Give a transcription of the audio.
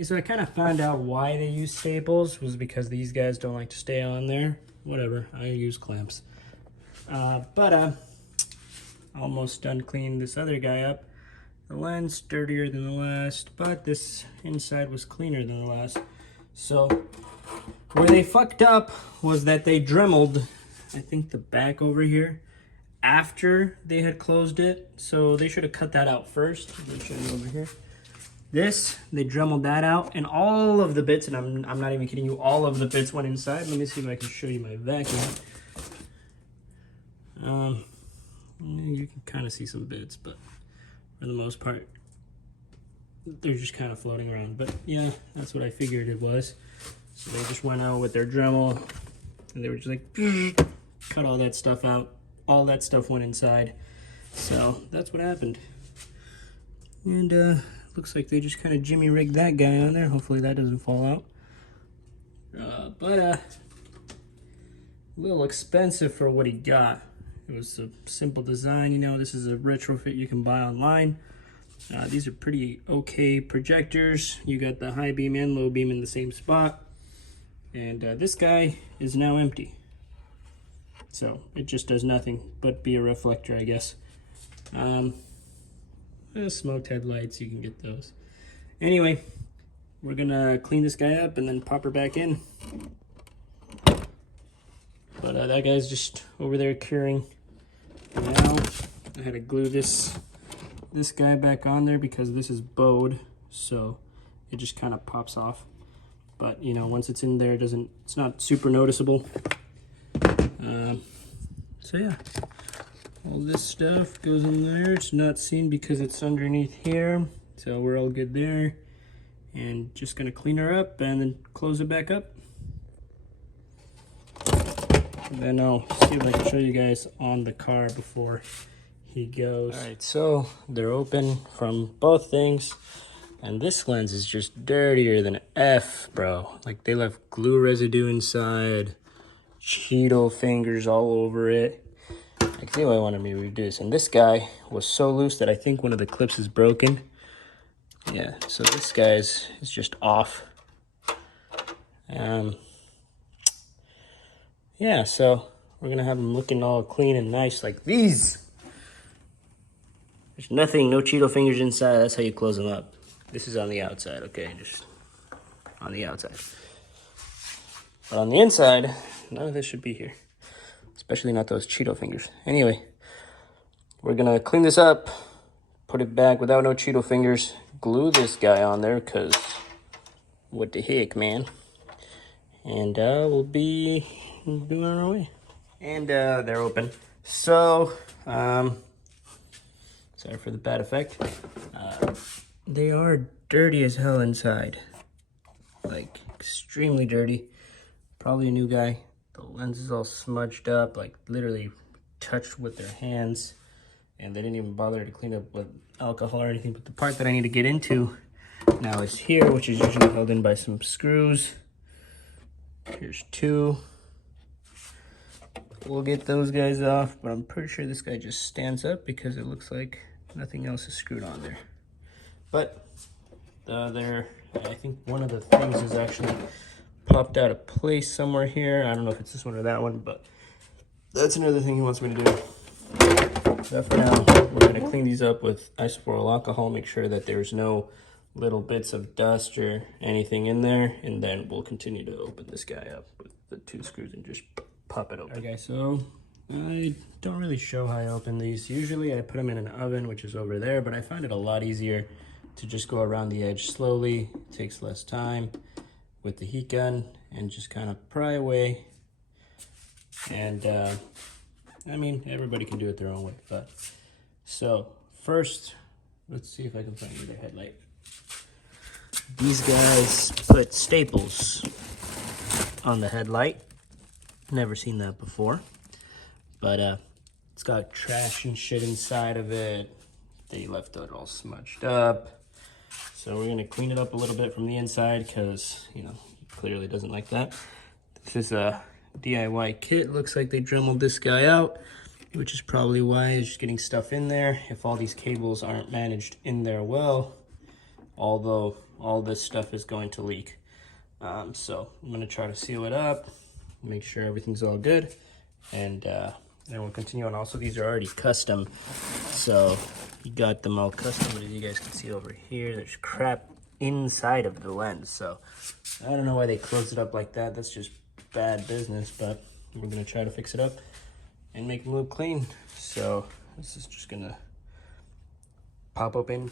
So I kind of found out why they use staples was because these guys don't like to stay on there. Whatever, I use clamps. Almost done cleaning this other guy up. The lens dirtier than the last, but this inside was cleaner than the last. So where they fucked up was that they dremeled, I think, the back over here after they had closed it. So they should have cut that out first. Let me show you over here. This, they dremeled that out, and all of the bits, and I'm not even kidding you, all of the bits went inside. Let me see if I can show you my vacuum. You can kind of see some bits, but for the most part, they're just kind of floating around. But yeah, that's what I figured it was. So they just went out with their Dremel, and they were just like, cut all that stuff out. All that stuff went inside. So that's what happened. And looks like they just kind of jimmy rigged that guy on there. Hopefully that doesn't fall out. A little expensive for what he got. It was a simple design, you know. This is a retrofit you can buy online. These are pretty okay projectors. You got the high beam and low beam in the same spot. And this guy is now empty. So it just does nothing but be a reflector, I guess. Smoked headlights, you can get those. Anyway, we're gonna clean this guy up and then pop her back in. But that guy's just over there curing. Now I had to glue this guy back on there because this is bowed, so it just kind of pops off. But you know, once it's in there, it's not super noticeable. So yeah, all this stuff goes in there. It's not seen because it's underneath here, so we're all good there. And just gonna clean her up and then close it back up. And then I'll see if I can show you guys on the car before he goes. All right, so they're open from both things. And this lens is just dirtier than F, bro. Like, they left glue residue inside, Cheeto fingers all over it. I think I wanted me to redo this. And this guy was so loose that I think one of the clips is broken. Yeah, so this guy is just off. Yeah, so we're gonna have them looking all clean and nice like these. There's nothing, no Cheeto fingers inside. That's how you close them up. This is on the outside, okay? Just on the outside. But on the inside, none of this should be here. Especially not those Cheeto fingers. Anyway, we're gonna clean this up, put it back without no Cheeto fingers, glue this guy on there, because what the heck, man. And we'll be doing our way. And they're open. So, sorry for the bad effect. They are dirty as hell inside. Like, extremely dirty. Probably a new guy. The lens is all smudged up, like literally touched with their hands. And they didn't even bother to clean up with alcohol or anything. But the part that I need to get into now is here, which is usually held in by some screws. Here's two. We'll get those guys off, but I'm pretty sure this guy just stands up because it looks like nothing else is screwed on there. But I think one of the things is actually popped out of place somewhere here. I don't know if it's this one or that one, but that's another thing he wants me to do. But for now, we're gonna clean these up with isopropyl alcohol, make sure that there's no little bits of dust or anything in there, and then we'll continue to open this guy up with the two screws and just pop it open. Okay, so I don't really show how I open these. Usually I put them in an oven, which is over there, but I find it a lot easier to just go around the edge slowly. It takes less time with the heat gun and just kind of pry away. And I mean, everybody can do it their own way, but so first, let's see if I can find you the headlight. These guys put staples on the headlight. Never seen that before, but it's got trash and shit inside of it. They left it all smudged up. So we're gonna clean it up a little bit from the inside because, you know, he clearly doesn't like that. This is a DIY kit. Looks like they dremeled this guy out, which is probably why it's just getting stuff in there if all these cables aren't managed in there well. Although all this stuff is going to leak. So I'm gonna try to seal it up, make sure everything's all good, and then we'll continue on. Also, these are already custom, so you got them all custom, but as you guys can see over here, there's crap inside of the lens. So I don't know why they closed it up like that. That's just bad business, but we're gonna try to fix it up and make them look clean. So this is just gonna pop open